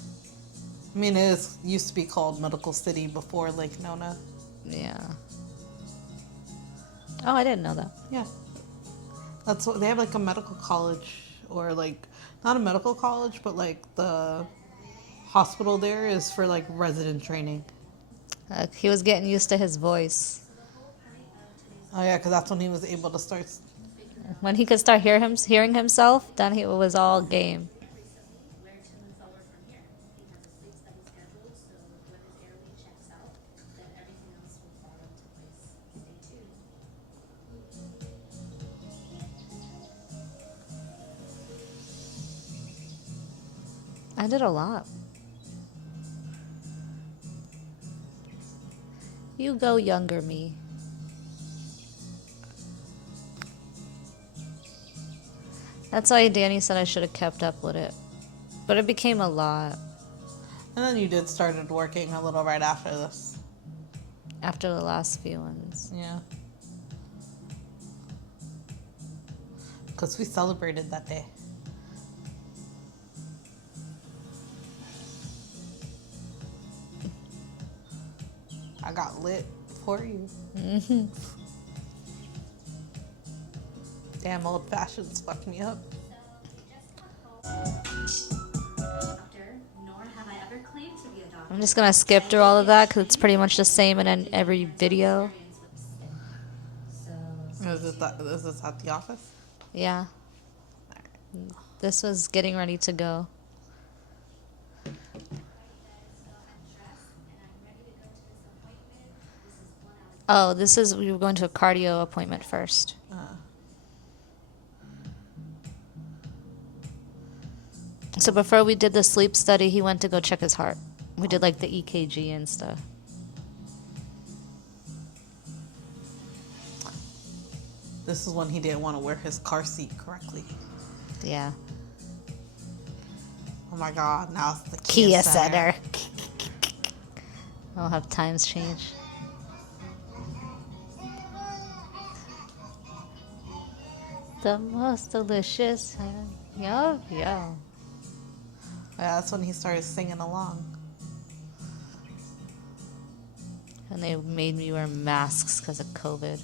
I mean, it used to be called Medical City before Lake Nona. Yeah. Oh, I didn't know that. Yeah. That's what they have, like a medical college, or like not a medical college, but like the hospital there is for like resident training. He was getting used to his voice. Oh yeah, because that's when he was able to start. When he could start hearing himself, then he was all game. Where to move forward from here. He has a sleep study scheduled, so when his airway checks out, then everything else will fall into place. Stay tuned. I did a lot. You go younger me. That's why Danny said I should have kept up with it. But it became a lot And then you did started working a little right after this. after the last few ones. Yeah. Because we celebrated that day. I got lit for you. Mm-hmm. Damn, old fashions fucked me up. Doctor, nor have I ever claimed to be a doctor. I'm just gonna skip through all of that because it's pretty much the same in every video. Is this at the office? Yeah. This was getting ready to go. Oh, we were going to a cardio appointment first. So before we did the sleep study, he went to go check his heart. We did like the EKG and stuff. This is when he didn't want to wear his car seat correctly. Yeah. Oh my god, now it's the Kia Center. I'll have times change. The most delicious. Yo. Yeah, that's when he started singing along. And they made me wear masks because of COVID.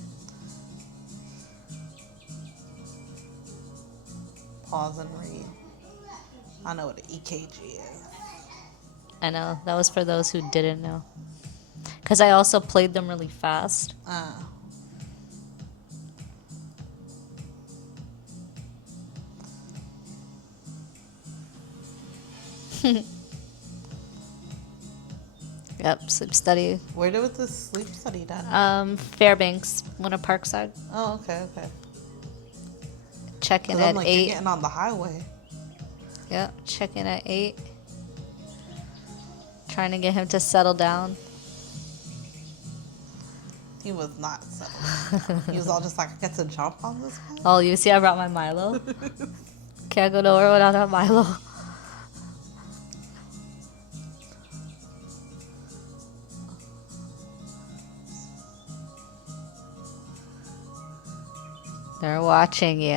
Pause and read. I know what an EKG is. I know. That was for those who didn't know. Because I also played them really fast. Yep, sleep study. Where did this sleep study done? Fairbanks, one of Parkside. Oh, okay. Check in 'Cause I'm at like, 8. you're getting on the highway. Yep, check in at 8. Trying to get him to settle down. He was not settled. He was all just like, I get to jump on this guy? Oh, you see I brought my Milo? Can't go nowhere without a Milo. They're watching you.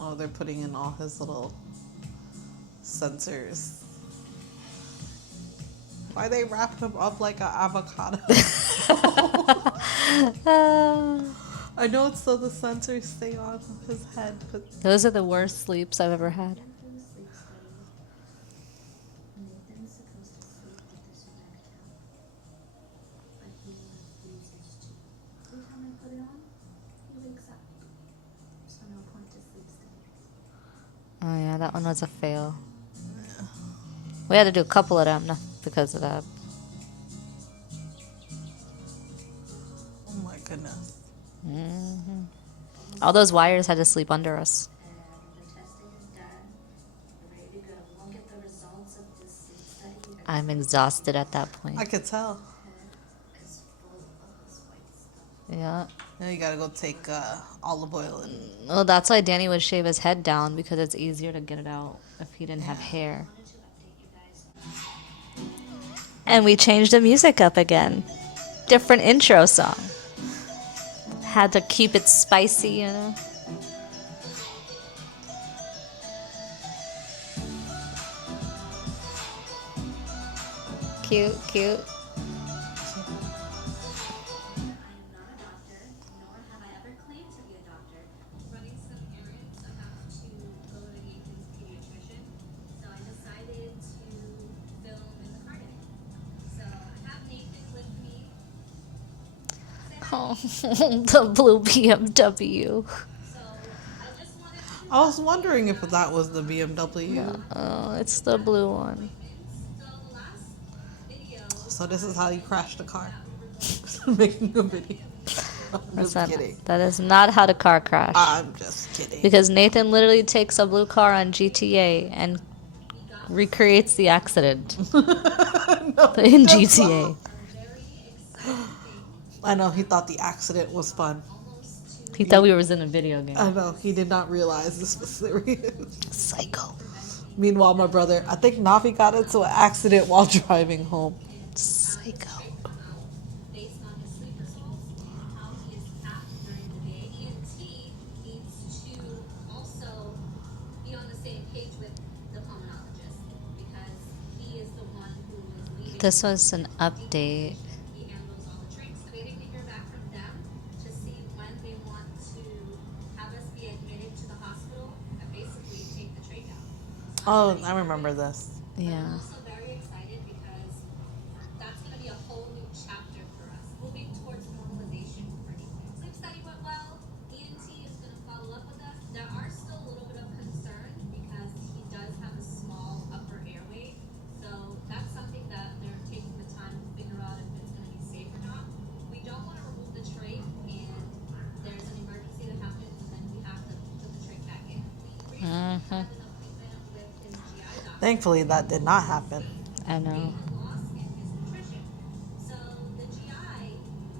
Oh, they're putting in all his little sensors. Why they wrapped him up like an avocado? I know it's so the sensors stay on his head, but Those are the worst sleeps I've ever had. Nathan's supposed to sleep with this red cap, but he refuses to. Every time I put it on, he wakes up. So no point to sleep studies. Oh yeah, that one was a fail. We had to do a couple of them because of that. oh my goodness. All those wires had to sleep under us. And the testing is done. We're ready to go. We won't get the results of this sleep study. I'm exhausted at that I point. could tell. It's full of this white stuff. Yeah. Now you gotta go take olive oil and Well, that's why Danny would shave his head down because it's easier to get it out if he didn't have hair. I wanted to update you guys. And we changed the music up again. Different intro song. Had to keep it spicy, you know. Cute. Oh, the blue BMW. So I just wanted to I was wondering if that was the BMW. Oh, it's the blue one. appointments. So the last video So this is how you crash the car. Making a video. I'm That's just not, kidding. that is not how the car crash. I'm just kidding. Because Nathan literally takes a blue car on GTA and recreates the accident No, in that's GTA. not. I know, he thought the accident was fun. He thought we was in a video game. I know, he did not realize this was serious. Psycho. Meanwhile, my brother, I think Navi got into an accident while driving home. Psycho. based on his sleep results and how he is tapped during the day. ENT needs to also be on the same page with the pulmonologist because he is the one who is leading. This was an update. He handles all the drinks. Waiting to hear back from them to see when they want to have us be admitted to the hospital and basically take the tray down. Oh, I remember this. Yeah. I'm also very excited because that's going to be a whole new chapter for us, moving towards normalization for Nathan. Sleep study went well. ENT is going to follow up with us. There are still a little bit of concern because he does have a small upper airway. So that's something that they're taking the time to figure out if it's going to be safe or not. We don't want to remove the trach and there's an emergency that happens and then we have to put the trach back in. We recently had an appointment with his GI doctor. Thankfully, that did not happen. I know. Loss in his nutrition. So the GI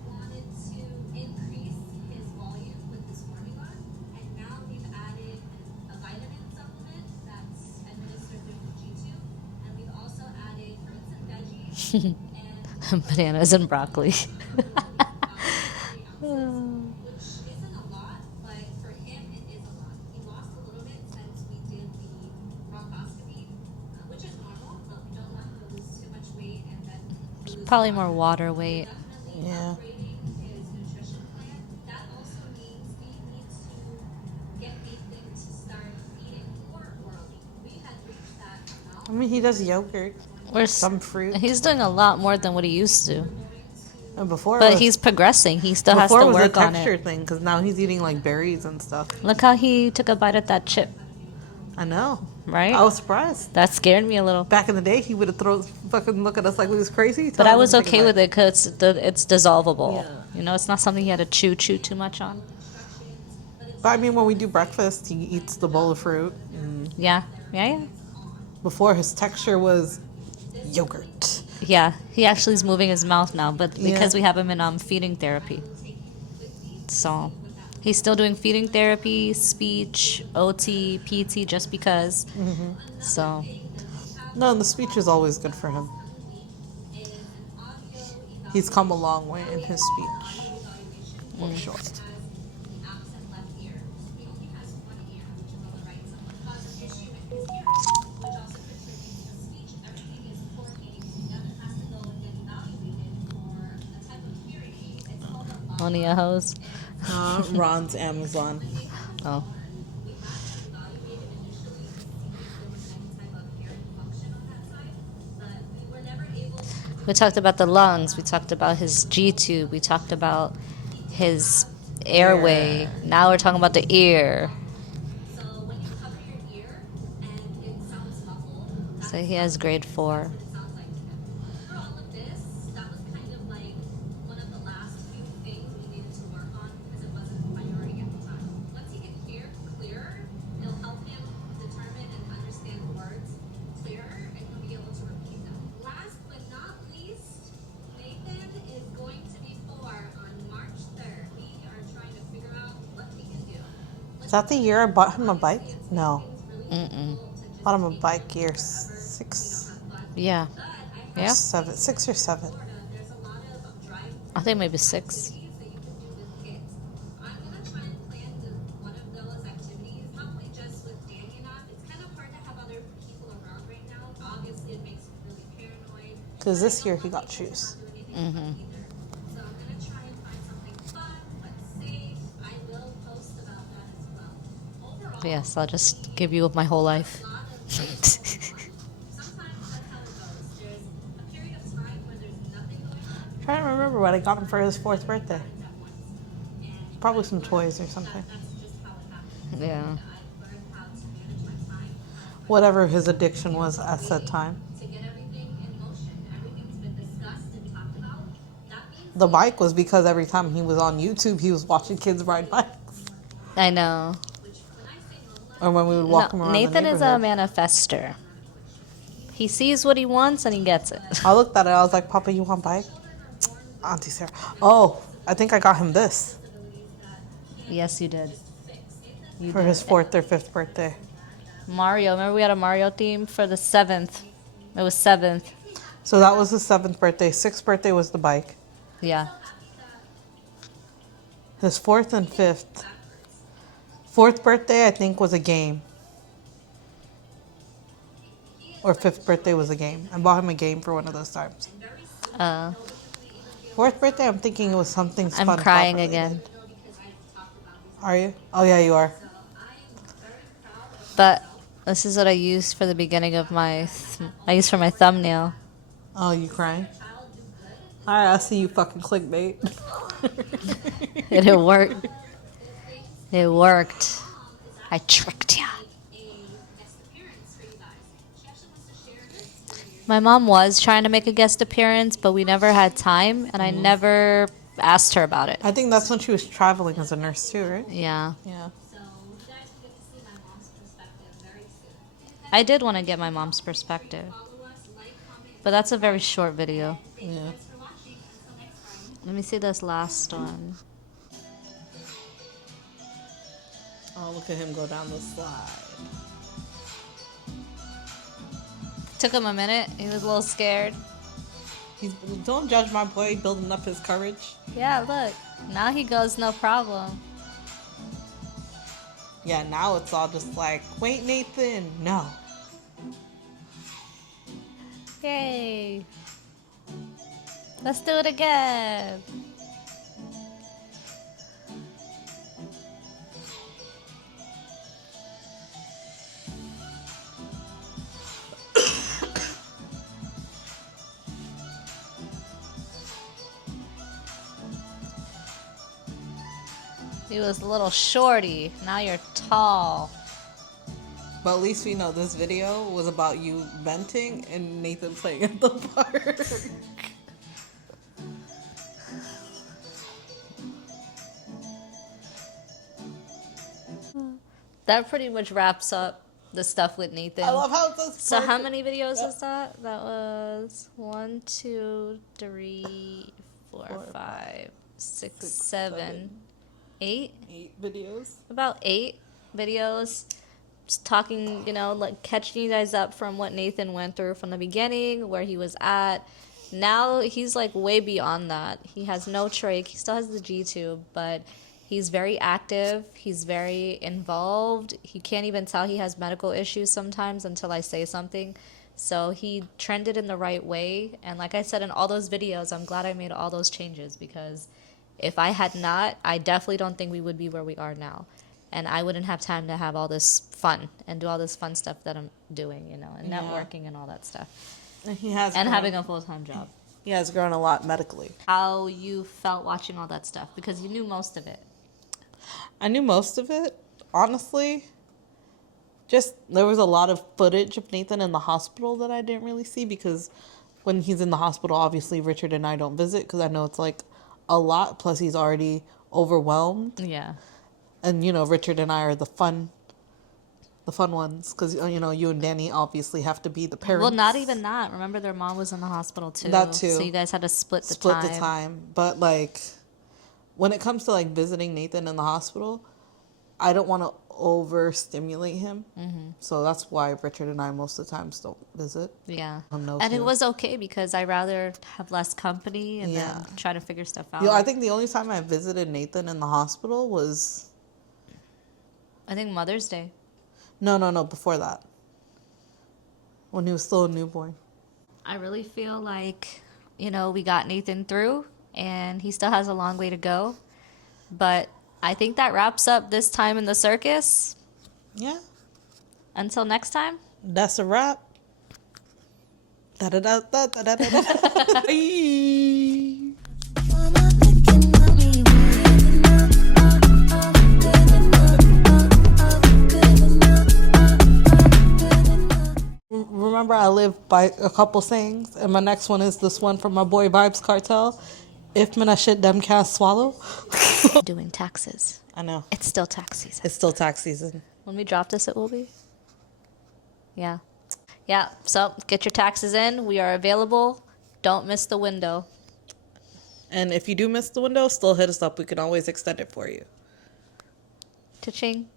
wanted to increase his volume with this formula, and now we've added a vitamin supplement that's administered through the G2, and we've also added fruits and veggies and Bananas and broccoli. 3 ounces, which isn't a lot, but for him it is a lot. He lost a little bit since we did the bronchoscopy, which is normal, but we don't want him to lose too much weight and then lose Probably more water weight. definitely Yeah. upgrading his nutrition plan. That also means we need to get Nathan to start eating more orally. We had reached that amount. I mean, he does yogurt, We're some fruit. He's doing a lot more than what he used to. And before, But was, he's progressing. He still has before to was a work on texture it. thing because now he's eating like berries and stuff. Look how he took a bite at that chip, I know. right? I was surprised. That scared me a little. Back in the day, he would have thrown fucking look at us like we was crazy. But I was okay with it because it's dissolvable. Yeah. You know, it's not something he had to chew too much on. But I mean, when we do breakfast, he eats the bowl of fruit. And Yeah. Yeah. before, his texture was yogurt. Yeah. He actually is moving his mouth now, but because Yeah. we have him in feeding therapy. So he's still doing feeding therapy, speech, OT, PT, just because. So No, and the speech is always good for him. He's come a long way in his speech. For sure. Absent left ear. He only has one ear, which is on the right side. Causes issue with his hearing, which also contributes to speech. Everything is coordinating together. Has to go and get evaluated for a type of hearing aid. It's called a only a hose. Ron's Amazon. Oh. we had to evaluate it initially to see if there was any type of hearing function on that side, but we were never able to. We talked about the lungs. We talked about his G tube. We talked about his airway. Ear. Now we're talking about the ear. So when you cover your ear and it sounds muffled, So he has grade 4. what it sounds like to him. For all of this, that was kind of like one of the last few things we needed to work on because it wasn't a priority at the time. Once he can hear clearer, it'll help him determine and understand words clearer and he'll be able to repeat them. Last but not least, Nathan is going to be 4 on March 3rd. We are trying to figure out what we can do. Is that the year I bought him a bike? No. Mm-mm. Bought him a bike year 6. Yeah. Yeah. 7. 6 or 7. There's a lot of drive I think maybe 6. activities that you can do with kids. I'm gonna try and plan one of those activities, probably just with Danny and us. It's kind of hard to have other people around right now. Obviously, it makes me really paranoid. Because this year he got shoes. Mm-hmm. So I'm gonna try and find something fun but safe. I will post about that as well. Overall, Yes, I'll just give you my whole life. a lot of sometimes that's how it goes. There's a period of time where there's nothing going on. Trying to remember what I got him for his 4th birthday. That one Probably some toys or something. That's just how it happened. Yeah. And I've learned how to manage my time, Whatever his addiction was at that time. to get everything in motion. Everything's been discussed and talked about. That means The bike was because every time he was on YouTube, he was watching kids ride bikes. I know. which when I say no love, Or when we would walk him around Nathan the is a neighborhood. manifester. He sees what he wants and he gets it. I looked at it. I was like, Papa, you want bike? Auntie Sarah. Oh, I think I got him this Yes, you did. You for did. his 4th or 5th birthday. Mario. Remember we had a Mario theme for the 7th. It was 7th. So that was his 7th birthday. 6th birthday was the bike. Yeah. His 4th and 5th. 4th birthday, I think, was a game. Or 5th birthday was a game. I bought him a game for one of those times. 4th birthday, I'm thinking it was something I'm SpongeBob crying related. again. Are you? Oh, yeah, you are. But this is what I used for the beginning of I used for my thumbnail. Oh, you crying? Alright, I see you fucking clickbait. It worked. It worked. I tricked ya. My mom was trying to make a guest appearance, but we never had time, and I never asked her about it. I think that's when she was traveling as a nurse too, right? Yeah. Yeah. so you guys will get to see my mom's perspective very soon. I did want to get my mom's perspective, Follow us, like, comment, but that's a very short video. Yeah. thanks for watching. Until next time. Let me see this last one. Oh, look at him go down the slide. Took him a minute. He was a little scared. Don't judge my boy building up his courage. Yeah, look. Now he goes, no problem. Yeah, now it's all just like, wait, Nathan, no. Yay. Let's do it again. He was a little shorty. Now you're tall. But at least we know this video was about you venting and Nathan playing at the park. That pretty much wraps up the stuff with Nathan. I love how it says So park. how many videos is that? That was 1, 2, 3, 4, 5, 6, 7, 8. 8 videos. About 8 videos. Just talking, like catching you guys up from what Nathan went through from the beginning, where he was at. Now he's like way beyond that. He has no trach. He still has the G-tube, but he's very active. He's very involved. He can't even tell he has medical issues sometimes until I say something. So he trended in the right way. And like I said in all those videos, I'm glad I made all those changes, because if I had not, I definitely don't think we would be where we are now. And I wouldn't have time to have all this fun and do all this fun stuff that I'm doing, and Yeah. networking and all that stuff. And he has And grown. having a full-time job. He has grown a lot medically. How you felt watching all that stuff, because you knew most of it. I knew most of it, honestly. Just there was a lot of footage of Nathan in the hospital that I didn't really see, because when he's in the hospital, obviously Richard and I don't visit because I know it's like a lot. Plus he's already overwhelmed. Yeah. And, Richard and I are the fun ones because, you and Danny obviously have to be the parents. Well, not even that. Remember, their mom was in the hospital too. That too. So you guys had to split the time. But, like, when it comes to, like, visiting Nathan in the hospital, I don't want to overstimulate him. Mm-hmm. So that's why Richard and I most of the times don't visit. Yeah. No And it too. was okay, because I rather have less company and Yeah. then try to figure stuff out. I think the only time I visited Nathan in the hospital was... I think Mother's Day. No, before that. When he was still a newborn. I really feel like, we got Nathan through, and he still has a long way to go. But I think that wraps up this time in the circus. Yeah. Until next time. That's a wrap. Da-da-da-da-da-da-da. Bye. live by a couple sayings, and my next one is this one from my boy Vibes Cartel. If man, I shit them can't swallow. Doing taxes. I know. It's still tax season. It's still tax season. When we drop this, it will be. Yeah. Yeah. So get your taxes in. We are available. Don't miss the window. And if you do miss the window, still hit us up. We can always extend it for you. Cha-ching.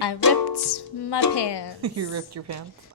I ripped my pants. You ripped your pants.